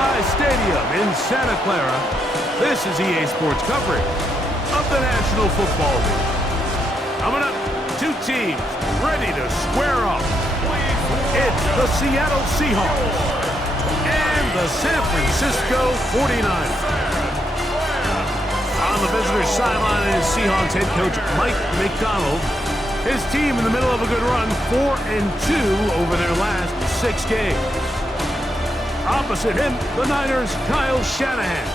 SoFi Stadium in Santa Clara, this is EA Sports coverage of the National Football League. Coming up, two teams ready to square off. It's the Seattle Seahawks and the San Francisco 49ers. On the visitor's sideline is Seahawks head coach Mike McDonald. His team in the middle of a good run, 4-2 over their last 6 games. Opposite him, the Niners' Kyle Shanahan.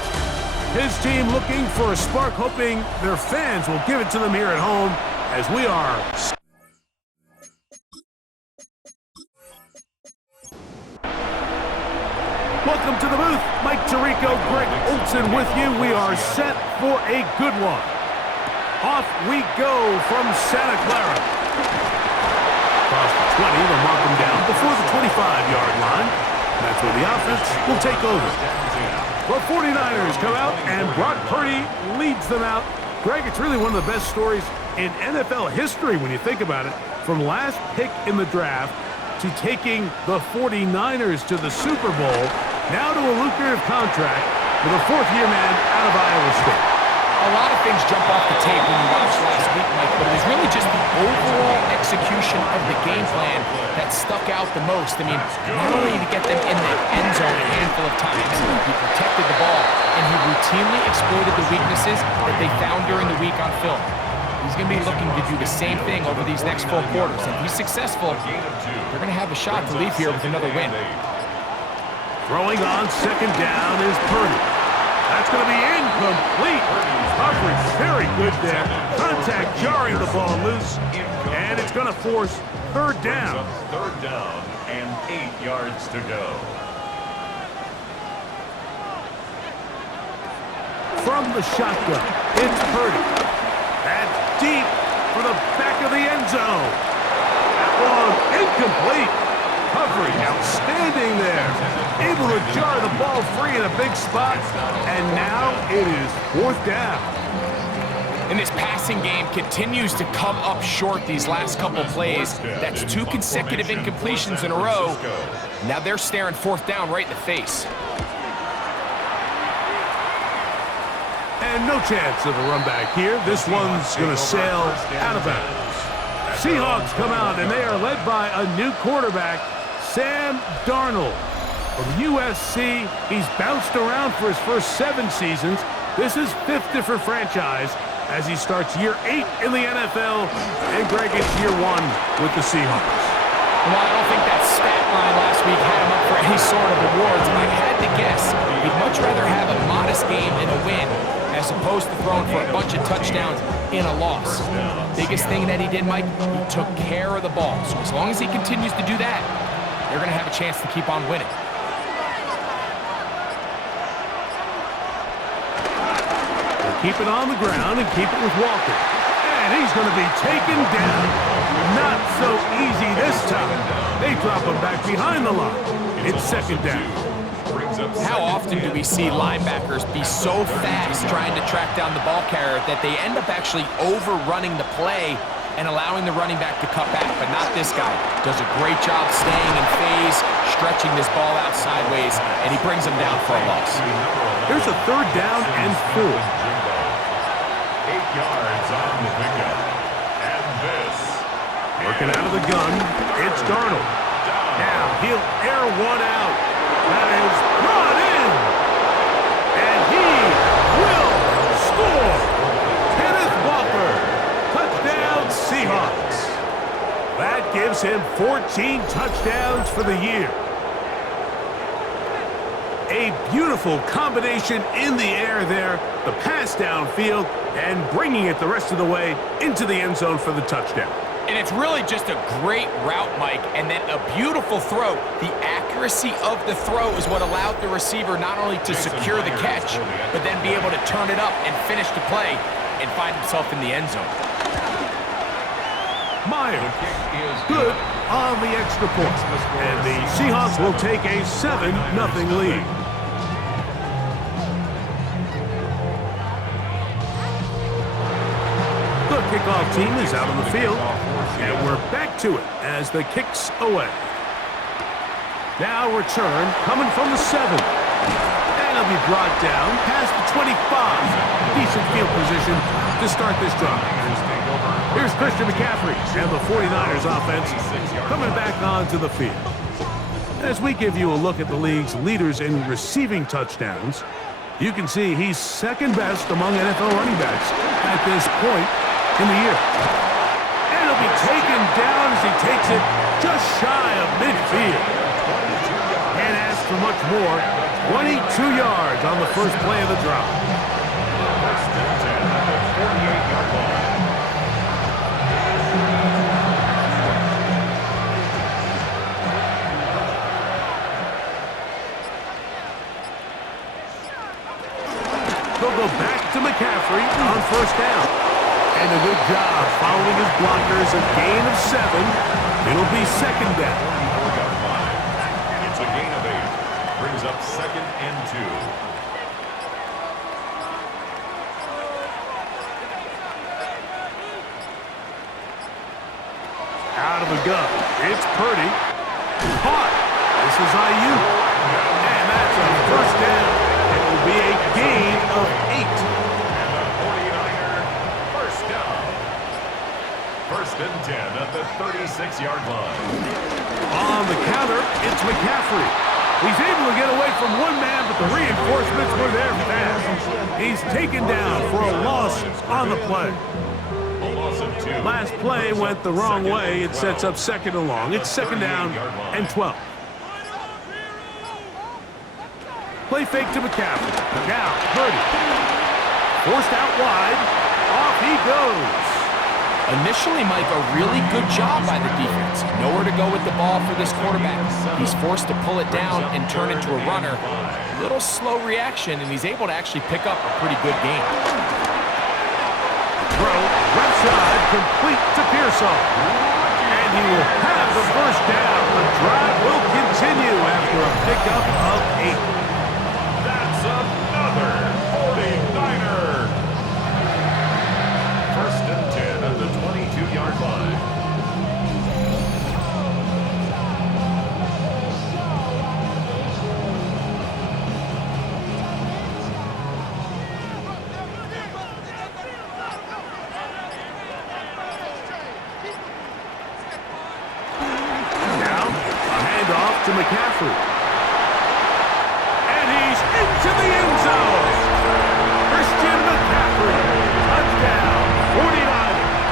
His team looking for a spark, hoping their fans will give it to them here at home, as we are. Welcome to the booth. Mike Tirico, Greg Olson with you. We are set for a good one. Off we go from Santa Clara. Across the 20, they'll mark them down before the 25-yard line. That's where the offense will take over. The 49ers come out, and Brock Purdy leads them out. Greg, it's really one of the best stories in NFL history when you think about it. From last pick in the draft to taking the 49ers to the Super Bowl, now to a lucrative contract with a fourth-year man out of Iowa State. A lot of things jump off the tape when you watched last week, Mike, but it was really just the overall execution of the game plan that stuck out the most. I mean, not only did he get them in the end zone a handful of times, he protected the ball, and he routinely exploited the weaknesses that they found during the week on film. He's going to be looking to do the same thing over these next 4 quarters. If he's successful, they're going to have a shot to leave here with another win. Throwing on second down is Purdy. That's going to be incomplete. Coverage very good there. Contact jarring the ball loose. And it's going to force third down. Third down and 8 yards to go. From the shotgun, it's Purdy. That's deep for the back of the end zone. That one incomplete. Coverage outstanding there. Able to jar the ball free in a big spot. And now it is fourth down. And this passing game continues to come up short these last couple plays. That's 2 consecutive incompletions in a row. Now they're staring fourth down right in the face. And no chance of a run back here. This one's going to sail out of bounds. Seahawks come out, and they are led by a new quarterback, Sam Darnold. From USC, he's bounced around for his first 7 seasons. This is 5th different franchise as he starts year 8 in the NFL, and Greg, it's year 1 with the Seahawks. Well, I don't think that stat line last week had him up for any sort of awards. I had to guess he'd much rather have a modest game and a win as opposed to throwing for a bunch of touchdowns in a loss. Biggest thing that he did, Mike, he took care of the ball. So as long as he continues to do that, they're going to have a chance to keep on winning. Keep it on the ground and keep it with Walker. And he's going to be taken down. Not so easy this time. They drop him back behind the line. It's second down. How often do we see linebackers be so fast trying to track down the ball carrier that they end up actually overrunning the play and allowing the running back to cut back? But not this guy. Does a great job staying in phase, stretching this ball out sideways, and he brings him down for a loss. Here's a third down and 4. 8 yards on the pickup. And this. Working out of the gun, it's Darnold. Now he'll air one out. That is brought in. And he will score. Kenneth Walker. Touchdown Seahawks. That gives him 14 touchdowns for the year. A beautiful combination in the air there, the pass downfield, and bringing it the rest of the way into the end zone for the touchdown. And it's really just a great route, Mike, and then a beautiful throw. The accuracy of the throw is what allowed the receiver not only to secure the catch, but then be able to turn it up and finish the play and find himself in the end zone. Myers, good on the extra point, and the Seahawks will take a 7-0 lead. The kickoff team is out on the field, and we're back to it as the kick's away. Now return coming from the 7. He'll be brought down past the 25. Decent field position to start this drive. Here's Christian McCaffrey and the 49ers offense coming back onto the field. As we give you a look at the league's leaders in receiving touchdowns, you can see he's second best among NFL running backs at this point in the year. And he'll be taken down as he takes it just shy of midfield. Can't ask for much more. 22 yards on the first play of the drive. First and 10 at the 48-yard line. They'll go back to McCaffrey on first down. And a good job following his blockers, a gain of 7. It'll be second down. 44-yard line. It's a gain of 8. Brings up second and 2. Out of the gun. It's Purdy. Caught. This is Ayuk. And that's a first down. It will be a gain of 8. And the 49er first down. First and 10 at the 36-yard line. On the counter, it's McCaffrey. He's able to get away from one man, but the reinforcements were there fast. He's taken down for a loss on the play. A loss of 2. Last play went the wrong way. It sets up second and long. It's second down and 12. Play fake to McCaffrey. Now, Purdy. Forced out wide. Off he goes. Initially, Mike, a really good job by the defense. Nowhere to go with the ball for this quarterback. He's forced to pull it down and turn into a runner. A little slow reaction, and he's able to actually pick up a pretty good game. Throw, left side, complete to Pearsall. And he will have the first down. The drive will continue after a pickup of 8. That's another 49er. First and 10 at the 22-yard line. Now, a handoff to McCaffrey. And he's into the end zone. Christian McCaffrey. Touchdown. 49ers.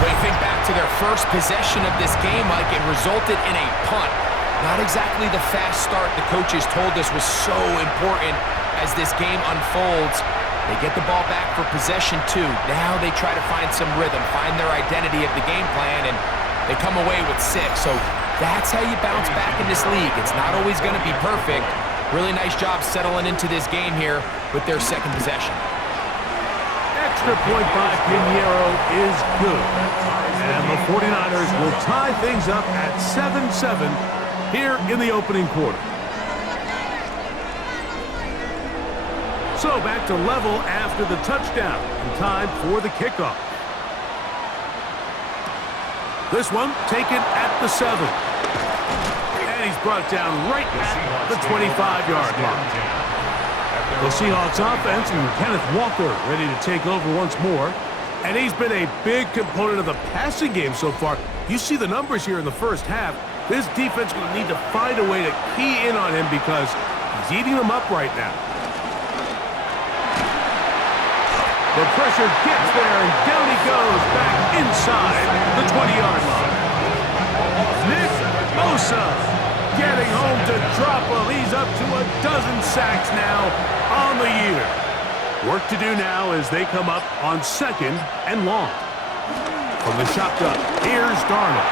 When you think back to their first possession of this game, Mike, it resulted in a punt. Not exactly the fast start the coaches told us was so important as this game unfolds. They get the ball back for possession 2. Now they try to find some rhythm, find their identity of the game plan, and they come away with 6. So that's how you bounce back in this league. It's not always going to be perfect. Really nice job settling into this game here with their second possession. Extra point by Pinheiro is good. And the 49ers will tie things up at 7-7 here in the opening quarter. So back to level after the touchdown. And time for the kickoff. This one taken at the 7. And he's brought down right at the 25-yard line. The Seahawks offense and Kenneth Walker ready to take over once more. And he's been a big component of the passing game so far. You see the numbers here in the first half. This defense will need to find a way to key in on him because he's eating them up right now. The pressure gets there, and down he goes back inside the 20-yard line. Nick Bosa getting home to drop him. He's up to a dozen sacks now on the year. Work to do now as they come up on second and long. From the shotgun, here's Darnold.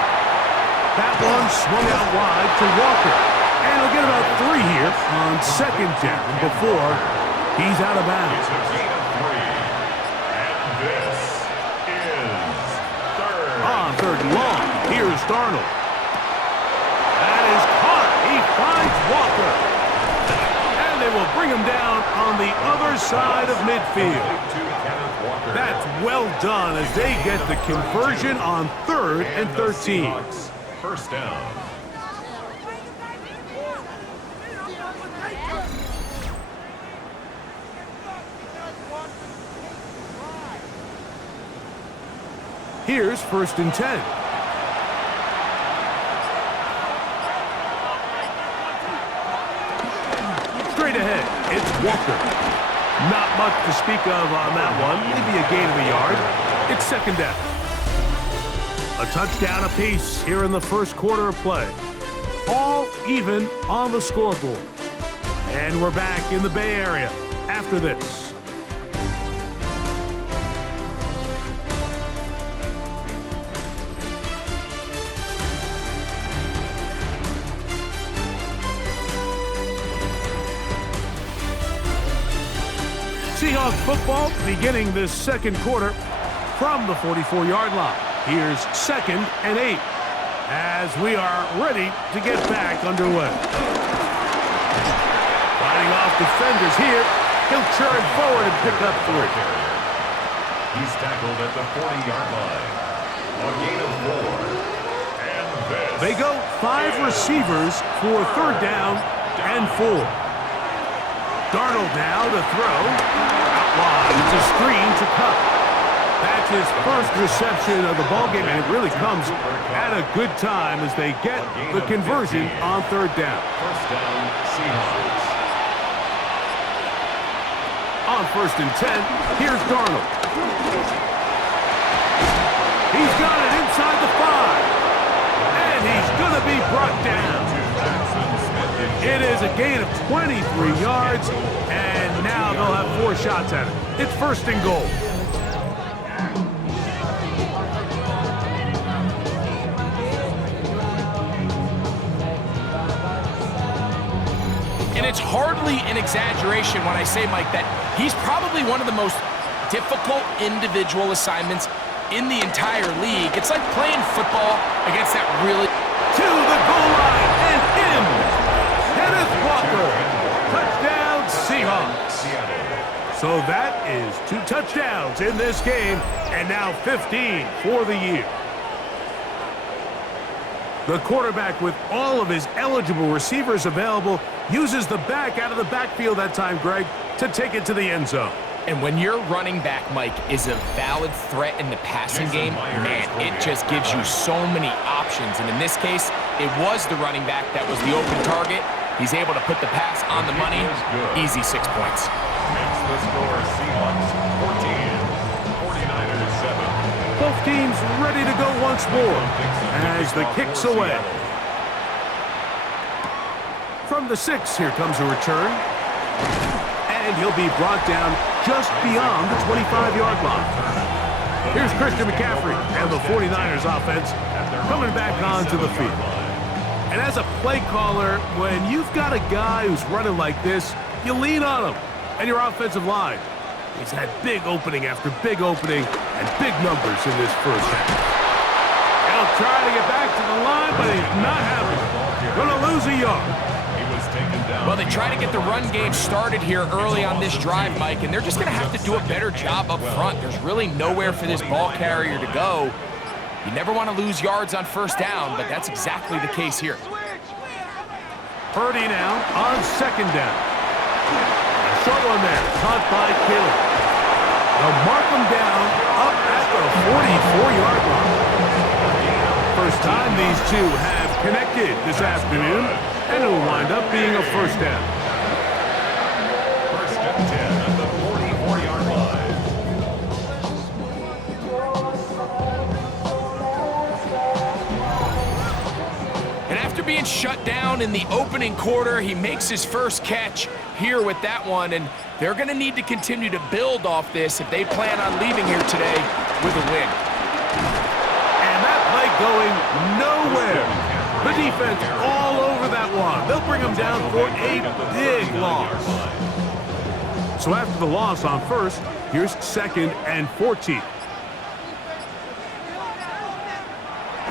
That one swung out wide to Walker. And he'll get about 3 here on second down before he's out of bounds. It's a gain of 3. And this is third. On third and long, here's Darnold. That is caught. He finds Walker. And they will bring him down on the other side of midfield. That's well done as they get the conversion on 3rd and 13. First down. Here's 1st and 10. Straight ahead, it's Walker. Not much to speak of on that one. Maybe a gain of a yard. It's 2nd down. A touchdown apiece here in the first quarter of play. All even on the scoreboard. And we're back in the Bay Area after this. Seahawks football beginning this second quarter from the 44-yard line. Here's 2nd and 8 as we are ready to get back underway. Fighting off defenders here. He'll churn forward and pick up 3. He's tackled at the 40-yard line. A gain of 4. And this they go 5 receivers for 3rd down and 4. Darnold now to throw. Out wide. It's a screen to Cup. That's his first reception of the ballgame, and it really comes at a good time as they get the conversion on 3rd down. 1st down, Seahawks. On 1st and 10, here's Darnold. He's got it inside the 5. And he's going to be brought down. It is a gain of 23 yards, and now they'll have 4 shots at it. It's 1st and goal. And it's hardly an exaggeration when I say, Mike, that he's probably one of the most difficult individual assignments in the entire league. It's like playing football against that really... To the goal line and in. Kenneth Walker. Touchdown, Seahawks. So that is 2 touchdowns in this game, and now 15 for the year. The quarterback, with all of his eligible receivers available, uses the back out of the backfield that time, Greg, to take it to the end zone. And when your running back, Mike, is a valid threat in the passing game, man, it just gives you so many options. And in this case, it was the running back that was the open target. He's able to put the pass on the money. Easy 6 points. Makes the score Seahawks 14, 49ers 7. Both teams ready to go once more as the kick's away. From the 6, here comes a return. And he'll be brought down just beyond the 25-yard line. Here's Christian McCaffrey and the 49ers offense coming back onto the field. And as a play caller, when you've got a guy who's running like this, you lean on him and your offensive line. He's had big opening after big opening and big numbers in this first half. He'll try to get back to the line, but he's not having it. Gonna lose a yard. Well, they try to get the run game started here early on this drive, Mike, and they're just going to have to do a better job up front. There's really nowhere for this ball carrier to go. You never want to lose yards on 1st down, but that's exactly the case here. Purdy now on 2nd down. A short one there, caught by Caleb. They'll mark him down up at the 44-yard line. First time these two have connected this afternoon, and it'll wind up being a 1st down. 1st and 10 at the 44-yard line. And after being shut down in the opening quarter, he makes his first catch here with that one, and they're going to need to continue to build off this if they plan on leaving here today with a win. And that play going nowhere. The defense all over that one. They'll bring him down for a big loss. So after the loss on 1st, here's 2nd and 14.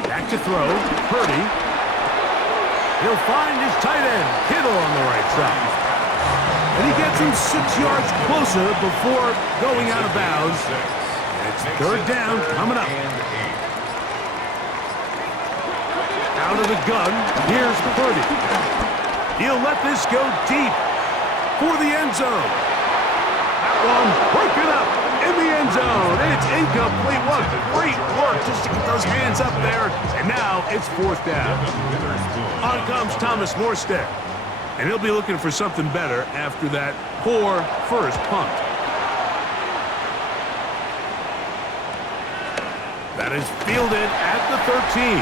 Back to throw. Purdy. He'll find his tight end, Kittle, on the right side. And he gets him 6 yards closer before going out of bounds. It's 3rd down coming up. Out of the gun, here's Purdy. He'll let this go deep for the end zone. That one broken up in the end zone. It's incomplete. What great work just to get those hands up there. And now it's fourth down. On comes Thomas Morstead. And he'll be looking for something better after that poor first punt. That is fielded at the 13.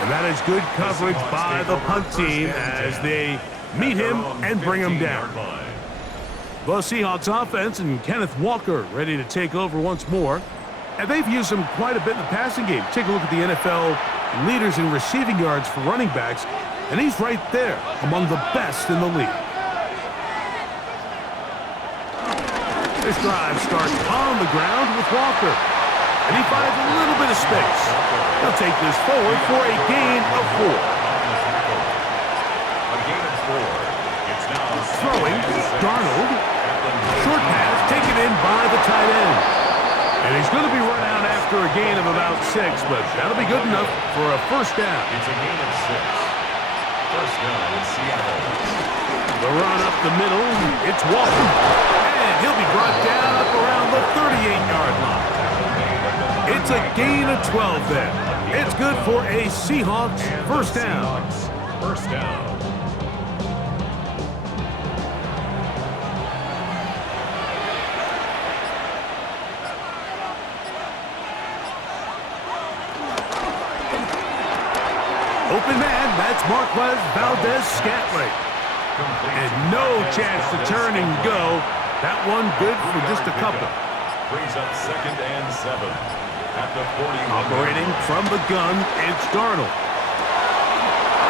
And that is good coverage by the punt team as they meet him and bring him down. The Seahawks offense and Kenneth Walker ready to take over once more. And they've used him quite a bit in the passing game. Take a look at the NFL leaders in receiving yards for running backs, and he's right there among the best in the league. This drive starts on the ground with Walker. And he finds a little bit of space. He'll take this forward for a gain of 4. A gain of 4. It's now Throwing, Darnold. Short pass taken in by the tight end. And he's going to be run out after a gain of about 6, but that'll be good enough for a first down. It's a gain of 6. First down in Seattle. The run up the middle, it's Walker. And he'll be brought down up around the 38-yard line. It's a gain of 12 there. It's good for a Seahawks first down. First down. Open man, that's Marquez Valdez-Scantling. And no chance to turn and go. That one good for just a couple. Brings up 2nd and 7. At the 40. Operating from the gun, it's Darnold.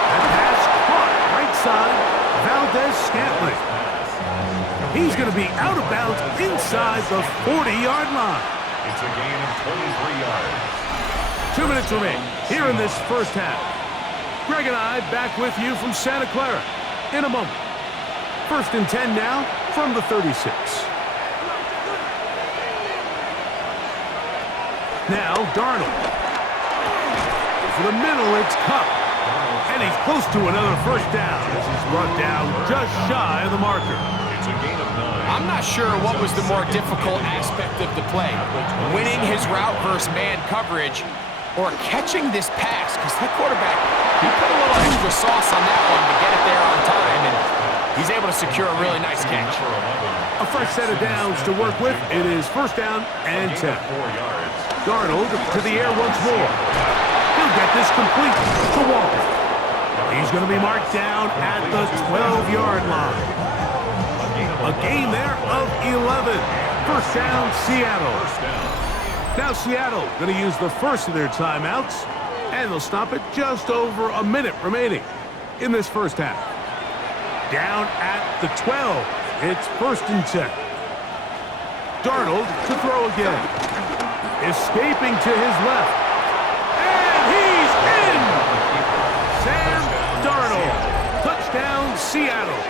That pass caught right side, Valdez-Scantling. He's going to be out of bounds inside the 40-yard line. It's a gain of 23 yards. 2 minutes remain here in this first half. Greg and I back with you from Santa Clara in a moment. 1st and 10 now from the 36. Now, Darnold. For the middle, it's Cup. And he's close to another first down as he's brought down just shy of the marker. It's a gain of 9. I'm not sure what was the more difficult aspect of the play. Winning his route versus man coverage or catching this pass, because that quarterback, he put a little extra sauce on that one to get it there on time, and he's able to secure a really nice catch. A fresh set of downs to work with. It is first down and 10. 4 yards. Darnold to the air once more. He'll get this complete to Walker. He's going to be marked down at the 12-yard line. A gain there of 11. First down, Seattle. Now Seattle going to use the first of their timeouts, and they'll stop it just over a minute remaining in this first half. Down at the 12. It's 1st and 10. Darnold to throw again. Escaping to his left. And he's in! Sam Darnold. Touchdown, Seattle.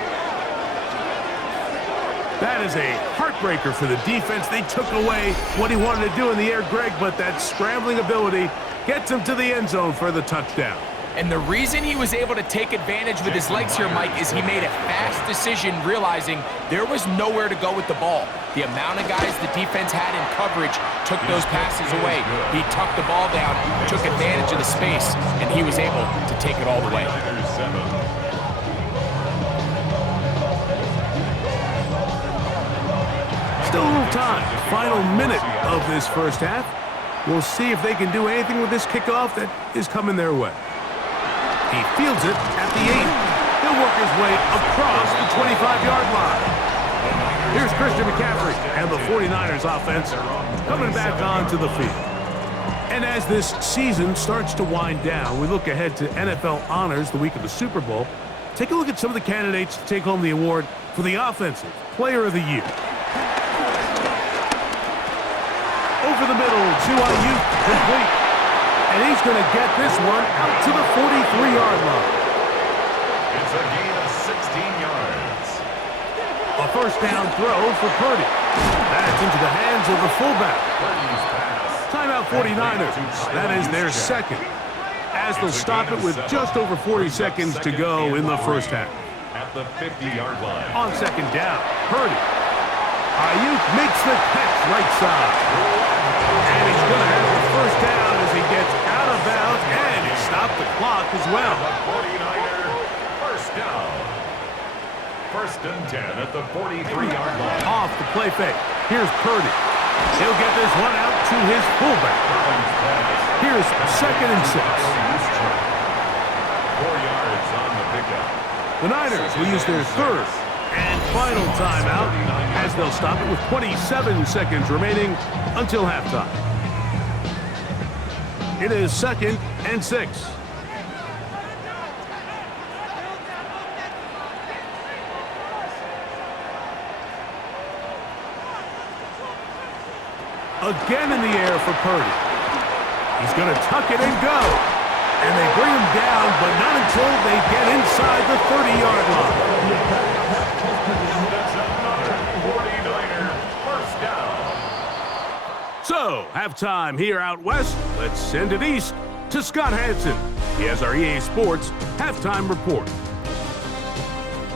That is a heartbreaker for the defense. They took away what he wanted to do in the air, Greg, but that scrambling ability gets him to the end zone for the touchdown. And the reason he was able to take advantage with his legs here, Mike, is he made a fast decision realizing there was nowhere to go with the ball. The amount of guys the defense had in coverage took those passes away. He tucked the ball down, took advantage of the space, and he was able to take it all the way. Still a little time. Final minute of this first half. We'll see if they can do anything with this kickoff that is coming their way. He fields it at the 8. He'll work his way across the 25-yard line. Here's Christian McCaffrey and the 49ers offense coming back onto the field. And as this season starts to wind down, we look ahead to NFL honors the week of the Super Bowl. Take a look at some of the candidates to take home the award for the Offensive Player of the Year. Over the middle to Ayuk, complete. And he's going to get this one out to the 43-yard line. It's a gain of 16 yards. A first down throw for Purdy. That's into the hands of the fullback. Timeout 49ers. That is their second, as they'll stop it with just over 40 seconds to go in the first half. At the 50-yard line. On second down, Purdy. Ayuk makes the catch right side. And he's going to have the first down as he gets out of bounds, and he stopped the clock as well. 49er, first down. First and 10 at the 43-yard line. Off the play fake. Here's Purdy. He'll get this one out to his fullback. Here's second and 6. 4 yards on the pickup. The Niners will use their third and final timeout as they'll stop it with 27 seconds remaining until halftime. It is second and 6. Again in the air for Purdy. He's going to tuck it and go. And they bring him down, but not until they get inside the 30-yard line. That's another 49er first down. So, halftime here out west. Let's send it east to Scott Hansen. He has our EA Sports halftime report.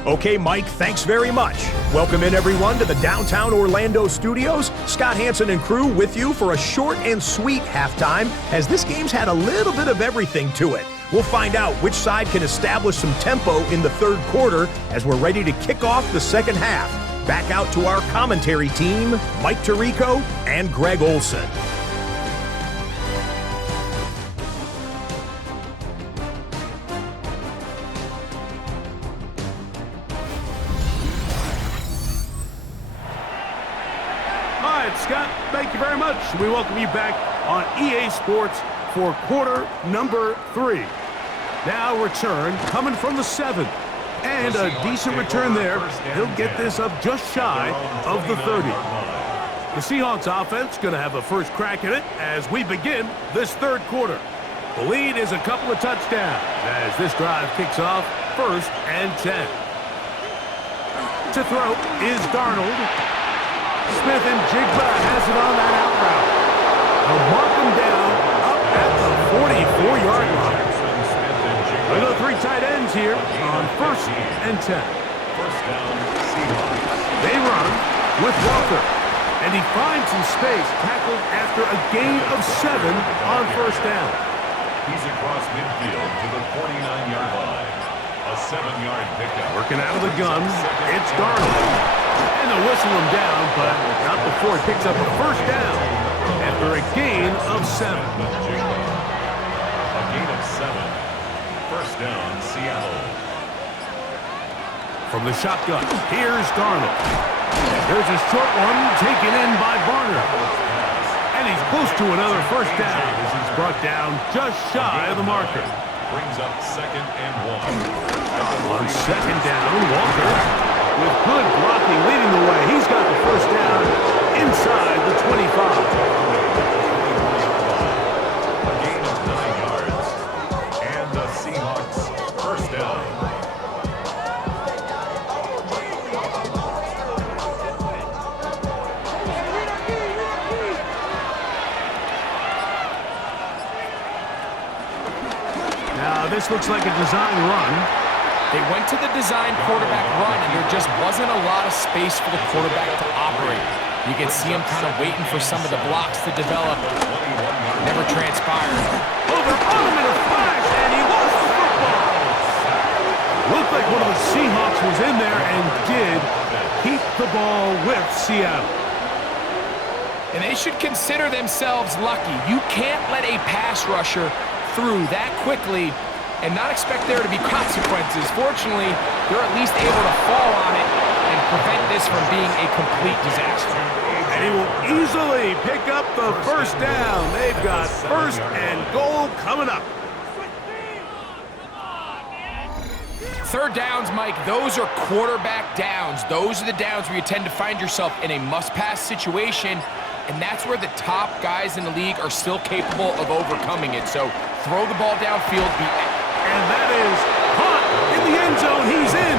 Okay, Mike, thanks very much. Welcome in, everyone, to the downtown Orlando studios. Scott Hansen and crew with you for a short and sweet halftime, as this game's had a little bit of everything to it. We'll find out which side can establish some tempo in the third quarter as we're ready to kick off the second half. Back out to our commentary team, Mike Tirico and Greg Olson. Scott, thank you very much. We welcome you back on EA Sports for quarter number 3. Now return coming from the 7th. And a decent return there. He'll get this up just shy of the 30. The Seahawks offense going to have a first crack at it as we begin this third quarter. The lead is a couple of touchdowns as this drive kicks off first and 10. To throw is Darnold. Smith and Jigba has it on that out route. They'll mark him down up at the 44-yard line. We go 3 tight ends here on first and 10. First down, Seahawks. They run with Walker, and he finds some space tackled after a gain of 7 on first down. He's across midfield to the 49-yard line. A 7-yard pickup. Working out of the gun, it's Darnold. And they'll whistle him down, but not before he picks up a first down after a gain of 7. A gain of 7. First down, Seattle. From the shotgun, here's Darnold. There's a short one taken in by Barner. And he's close to another first down as he's brought down just shy of the marker. Brings up second and 1. On second down, Walker, with good blocking leading the way, he's got the first down inside the 25. A gain of 9 yards. And the Seahawks first down. Now this looks like a design run. They went to the design quarterback run, and there just wasn't a lot of space for the quarterback to operate. You can see him kind of waiting for some of the blocks to develop. Never transpired. Over on him in a flash, and he lost the football. Looked like one of the Seahawks was in there and did keep the ball with Seattle. And they should consider themselves lucky. You can't let a pass rusher through that quickly and not expect there to be consequences. Fortunately, they're at least able to fall on it and prevent this from being a complete disaster. And he will easily pick up the first down. They've got first and goal coming up. Third downs, Mike, those are quarterback downs. Those are the downs where you tend to find yourself in a must-pass situation, and that's where the top guys in the league are still capable of overcoming it. So throw the ball downfield, and that is caught in the end zone. He's in.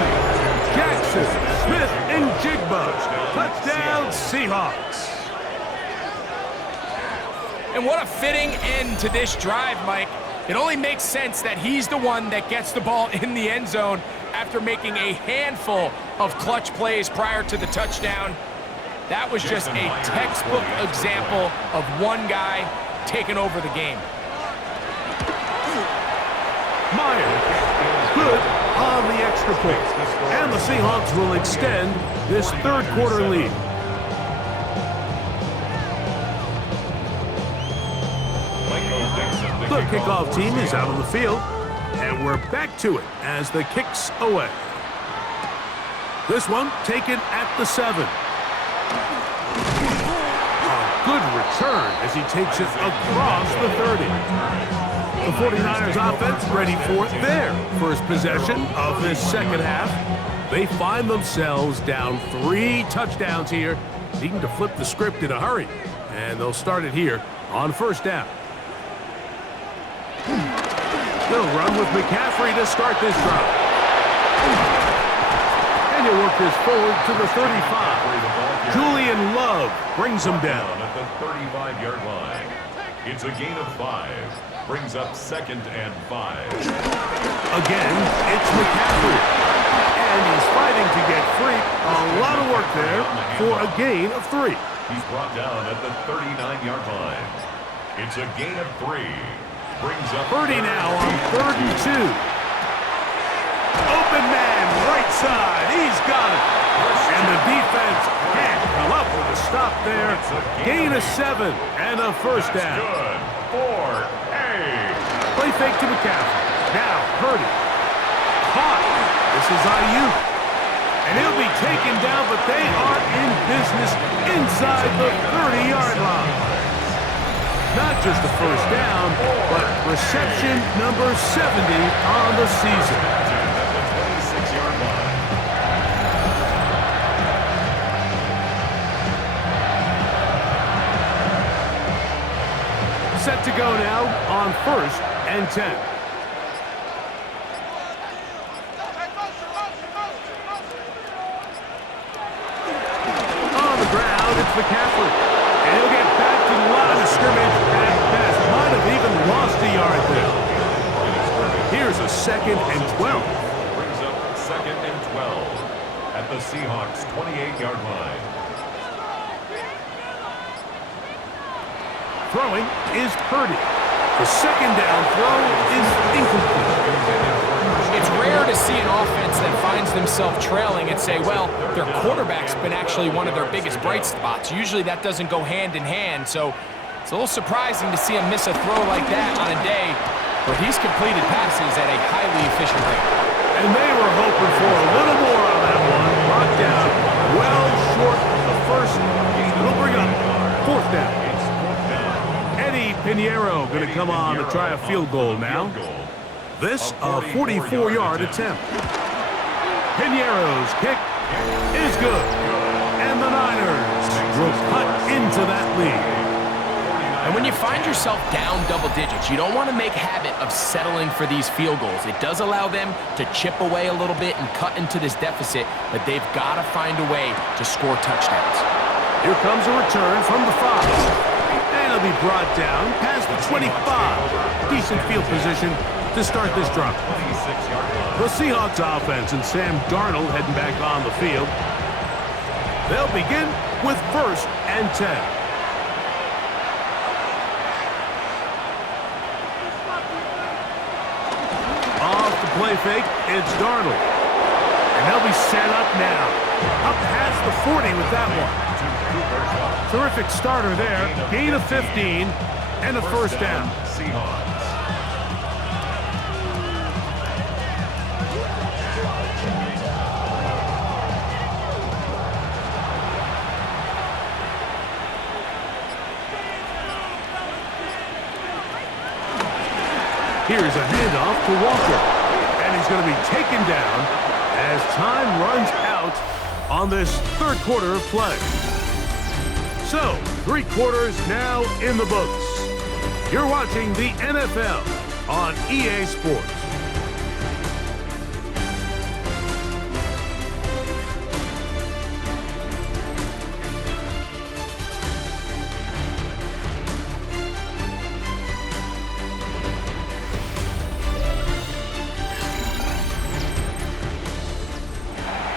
Jackson, Smith, and Jigba. Touchdown, Seahawks. And what a fitting end to this drive, Mike. It only makes sense that he's the one that gets the ball in the end zone after making a handful of clutch plays prior to the touchdown. That was just a textbook example of one guy taking over the game. Myers, good on the extra point. And the Seahawks will extend this third quarter lead. The kickoff team is out on the field, and we're back to it as the kick's away. This one taken at the 7. A good return as he takes it across the 30. The 49ers offense ready for their first possession of this second half. They find themselves down 3 touchdowns here, needing to flip the script in a hurry. And they'll start it here on first down. They'll run with McCaffrey to start this drive. And he'll work this forward to the 35. Julian Love brings him down at the 35-yard line. It's a gain of 5. Brings up 2nd and 5. Again, it's McCaffrey. And he's fighting to get free. A lot of work there for a gain of 3. He's brought down at the 39-yard line. It's a gain of 3. Brings up Purdy now on 3rd and 2. Open man, right side. He's got it. And the defense can't come up with a stop there. Gain of 7 and a first down. Good for A. Play fake to McCaffrey. Now Purdy. Caught. This is Ayuk. And he'll be taken down, but they are in business inside the 30-yard line. Not just a first down, but reception number 70 on the season. At the 26-yard line. Set to go now on 1st and 10. On the ground, it's McCaffrey. And he'll get back to the line of scrimmage at best. Might have even lost a yard there. Here's a 2nd and 12. Brings up 2nd and 12 at the Seahawks 28-yard line. Throwing is Purdy. The second down throw is incomplete. It's rare to see an offense that finds themselves trailing and say, well, their quarterback's been actually one of their biggest bright spots. Usually that doesn't go hand in hand, so it's a little surprising to see him miss a throw like that on a day where he's completed passes at a highly efficient rate. And they were hoping for a little more on that one. Brought down well short of the first. It'll bring up 4th down. Eddie Pinheiro going to come on to try a field goal now. This a 44-yard attempt. Pinheiro's kick is good. And the Niners will cut into that lead. And when you find yourself down double digits, you don't want to make habit of settling for these field goals. It does allow them to chip away a little bit and cut into this deficit, but they've got to find a way to score touchdowns. Here comes a return from the 5. And he'll be brought down past the 25. Decent field position to start this drive. The Seahawks offense and Sam Darnold heading back on the field. They'll begin with 1st and 10. Play fake, it's Darnold. And they'll be set up now. Up past the 40 with that one. Terrific starter there. Gain of 15 and a first down. Seahawks. Here's a handoff to Walker. And he's going to be taken down as time runs out on this 3rd quarter of play. So, 3 quarters now in the books. You're watching the NFL on EA Sports.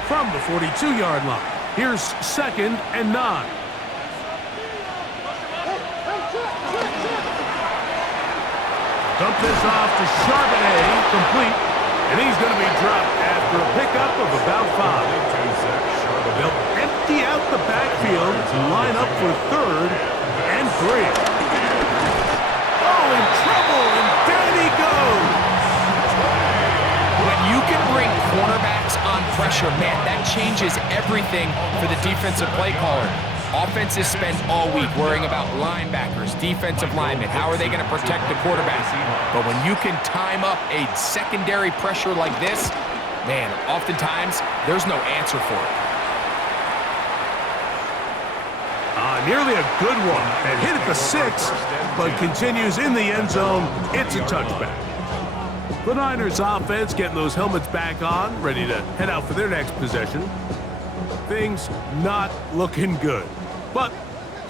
From the 42-yard line, Here's 2nd and 9. Dump this off to Charbonnet, complete, and he's going to be dropped after a pickup of about 5. They'll empty out the backfield to line up for 3rd and 3. Oh, in trouble, and down he goes. When you can bring cornerbacks on pressure, man, that changes everything for the defensive play caller. Offenses spend all week worrying about linebackers, defensive linemen. How are they going to protect the quarterback? But when you can time up a secondary pressure like this, man, oftentimes there's no answer for it. Nearly a good one. It hit at the 6, but continues in the end zone. It's a touchback. The Niners offense getting those helmets back on, ready to head out for their next possession. Things not looking good. But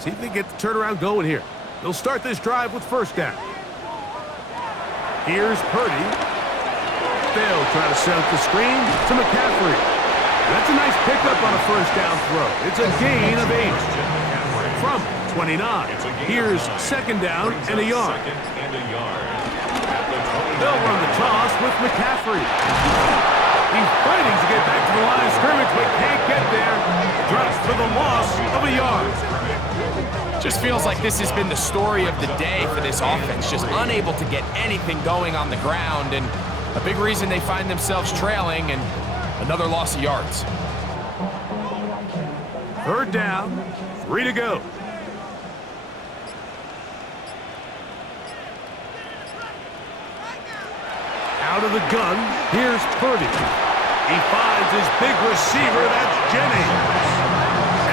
see if they get the turnaround going here. They'll start this drive with 1st down. Here's Purdy. They'll try to set up the screen to McCaffrey. That's a nice pickup on a 1st down throw. It's a gain of 8. From 29. Here's 2nd down and a yard. They'll run the toss with McCaffrey. He's fighting to get back to the line of scrimmage, but can't get there. Drops for the loss of a yard. Just feels like this has been the story of the day for this offense. Just unable to get anything going on the ground, and a big reason they find themselves trailing, and another loss of yards. 3rd down, 3 to go. Out of the gun, here's Purdy. He finds his big receiver, that's Jennings.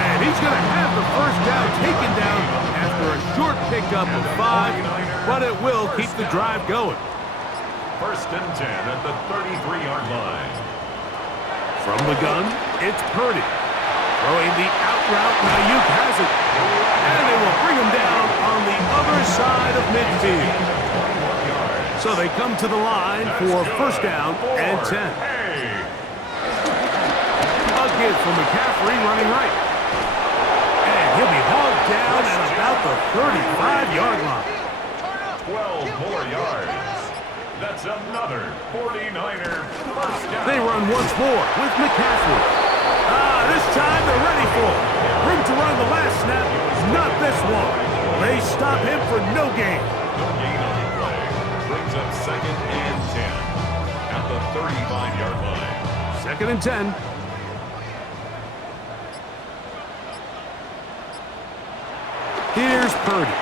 And he's going to have the 1st down taken down after a short pickup of 5, but it will keep the drive going. 1st and 10 at the 33-yard line. From the gun, it's Purdy. Throwing the out route, Ayuk has it. And they will bring him down on the other side of midfield. So they come to the line for 1st down and 10. A give from McCaffrey running right. And he'll be hauled down at about the 35-yard line. 12 more yards. That's another 49er 1st down. They run once more with McCaffrey. This time they're ready for it. Room to run the last snap. Not this one. They stop him for no gain. No gain on the play. Brings up 2nd and 10 at the 35-yard line. 2nd and 10. Here's Purdy.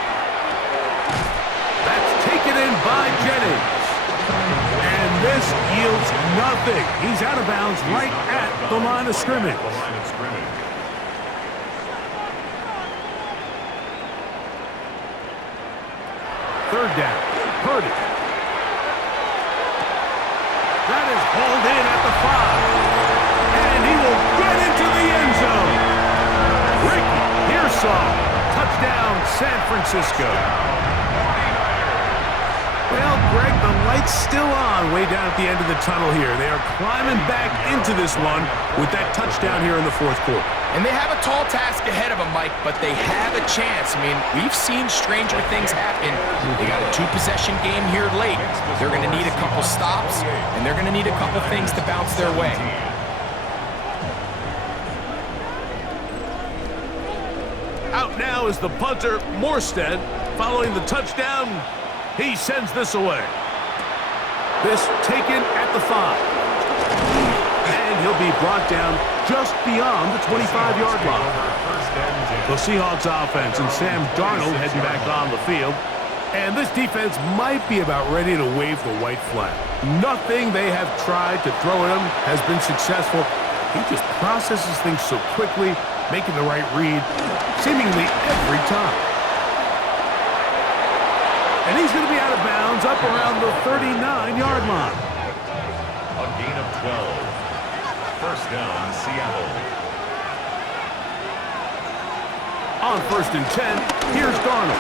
That's taken in by Jennings. And this yields nothing. He's out of bounds right at the line of scrimmage. 3rd down. Purdy. That is hauled in at the 5. And he will get into the end zone. Ricky Pearsall. Touchdown, San Francisco. Well, Greg, the light's still on way down at the end of the tunnel here. They are climbing back into this one with that touchdown here in the 4th quarter. And they have a tall task ahead of them, Mike, but they have a chance. I mean, we've seen stranger things happen. They got a 2-possession game here late. They're going to need a couple stops, and they're going to need a couple things to bounce their way. Out now is the punter, Morstead. Following the touchdown, he sends this away. This taken at the 5. And he'll be brought down just beyond the 25-yard line. The Seahawks offense and Sam Darnold heading back on the field. And this defense might be about ready to wave the white flag. Nothing they have tried to throw at him has been successful. He just processes things so quickly, making the right read seemingly every time. And he's going to be out of bounds up around the 39-yard line. A gain of 12. 1st down, Seattle. On 1st and 10, here's Darnold.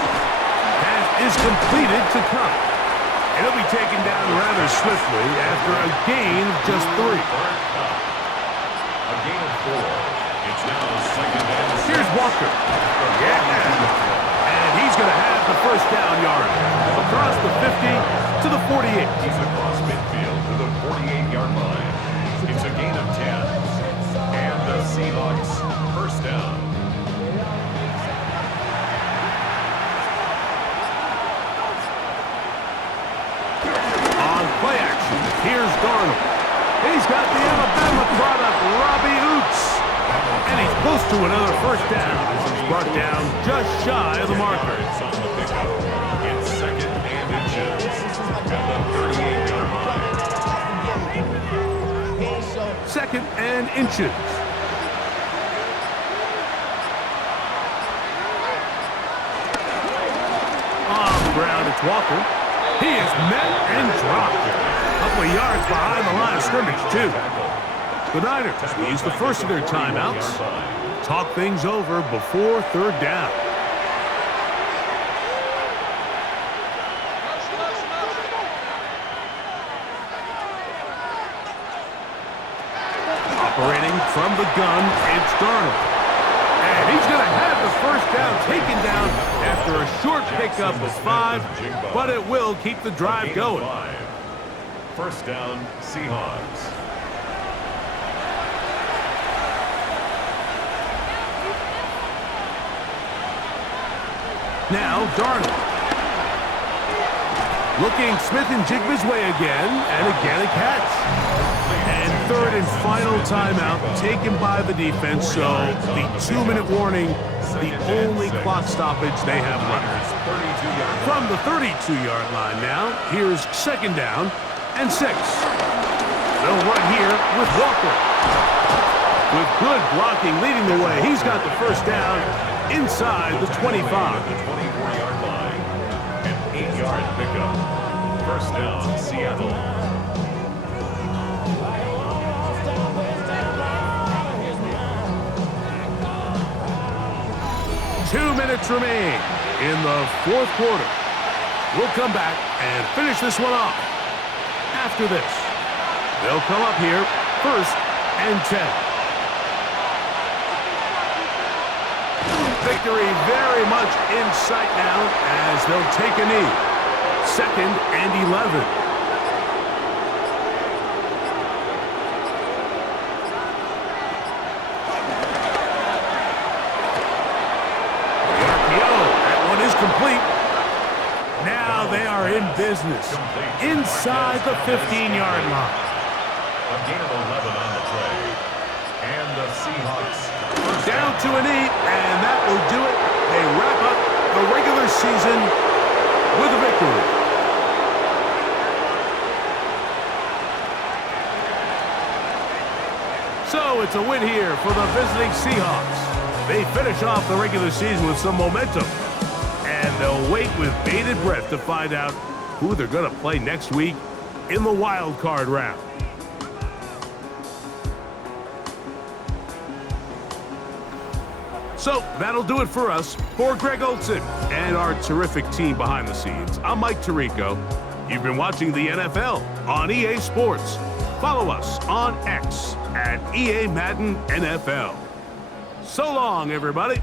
Pass is completed to Cup. And he'll be taken down rather swiftly after a gain of just 3. A gain of 4. It's now Walker. Yeah. And he's going to have the first down yard. Across the 50 to the 48. He's across midfield to the 48-yard line. It's a gain of 10. And the Seahawks first down. On play action, here's Darnold. He's got the Alabama product, Robbie Oots. And he's close to another first down as he's brought down just shy of the marker. It's on the pickup. It's second and inches at the 38-yard line. Second and inches. On the ground, it's Walker. He is met and dropped. A couple of yards behind the line of scrimmage, too. The Niners use the first of their timeouts. Talk things over before third down. Operating from the gun, it's Darnold. And he's going to have the first down taken down after a short pickup of 5, but it will keep the drive going. First down, Seahawks. Now Darnold. Looking Smith and Jigba's way again, and again a catch. And third and final timeout taken by the defense, so the 2-minute warning, the only clock stoppage they have left. From the 32-yard line now, here's second down and 6. They'll run here with Walker. With good blocking leading the way, he's got the first down inside the 25. The 24-yard line. An 8-yard pickup. First down, Seattle. Two minutes remain in the fourth quarter. We'll come back and finish this one off. After this, they'll come up here, first and 10. Victory very much in sight now as they'll take a knee. Second and 11. Complete. Now they are in business inside the 15-yard line. A gain of 11 on the play. And the Seahawks down to a knee, and that will do it. They wrap up the regular season with a victory. So it's a win here for the visiting Seahawks. They finish off the regular season with some momentum. And they'll wait with bated breath to find out who they're going to play next week in the wild card round. So that'll do it for us. For Greg Olsen and our terrific team behind the scenes, I'm Mike Tirico. You've been watching the NFL on EA Sports. Follow us on X at EA Madden NFL. So long, everybody.